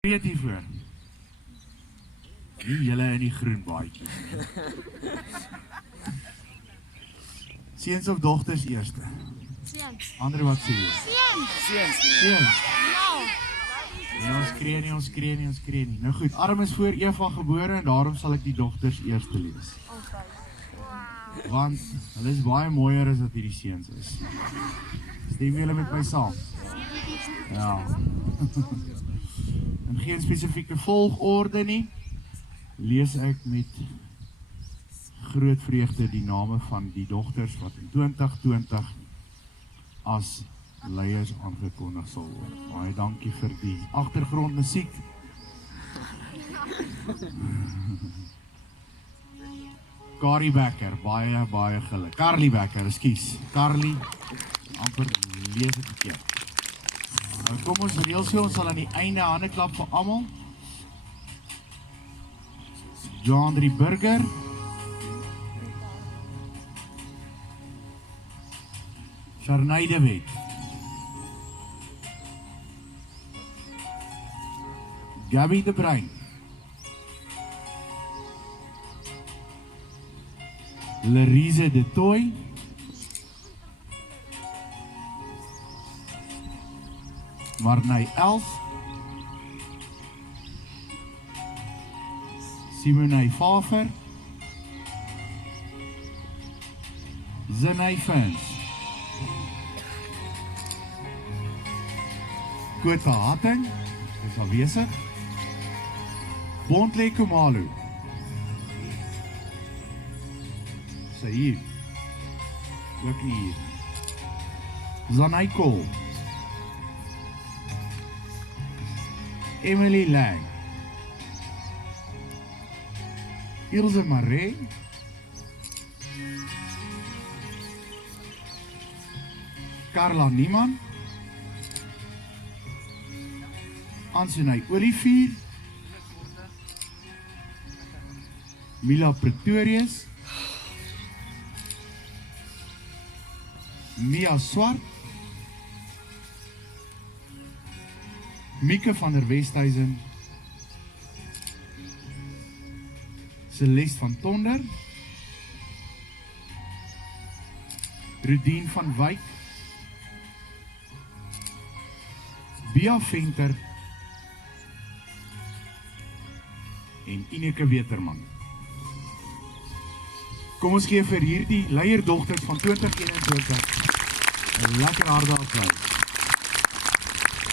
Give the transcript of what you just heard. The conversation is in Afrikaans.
Weet hier voor. Nie julle in die groen baadjies nie. Seuns of dogters eerste? Seuns. Ander wat sê jy? Seuns. Seuns. Ja. Ja, ons skree nie. Nou goed, Adam is voor Eva gebore en daarom sal ek die dogters eerste lees. Want hulle is baie mooier as wat hierdie seuns is. Stem julle met my saam? Ja. In geen spesifieke volgorde nie, lees ek met groot vreugde die name van die dogters wat in 2020 as leiers aangekondig sal word. Baie dankie vir die agtergrondmusiek. Carly Becker, baie geluk. Carly Becker, ekskuus. Carly, amper lees ek verkeerd. Nou kom ons reël so, ons sal aan die einde hande klap vir almal. Joandri Burger. Sharnay de Wet. Gabby de Bruin. Larize de Toy. Marnay Els. Simonay Fafer. Zinay Fans. Kota Hatting, is afwesig. Bontle Kumalu. Sy hier. Ook nie hier. Zanay Kool. Emily Lang. Ilse Marais. Carla Niemann. Ansenay Olivier. Mila Pretorius. Mia Swart. Mieke van der Westhuizen. Celeste van Tonder. Rudien van Wyk. Bia Venter. En Ineke Weterman. Kom ons gee vir hierdie leierdogters van 2021 'n lekker harde applaus.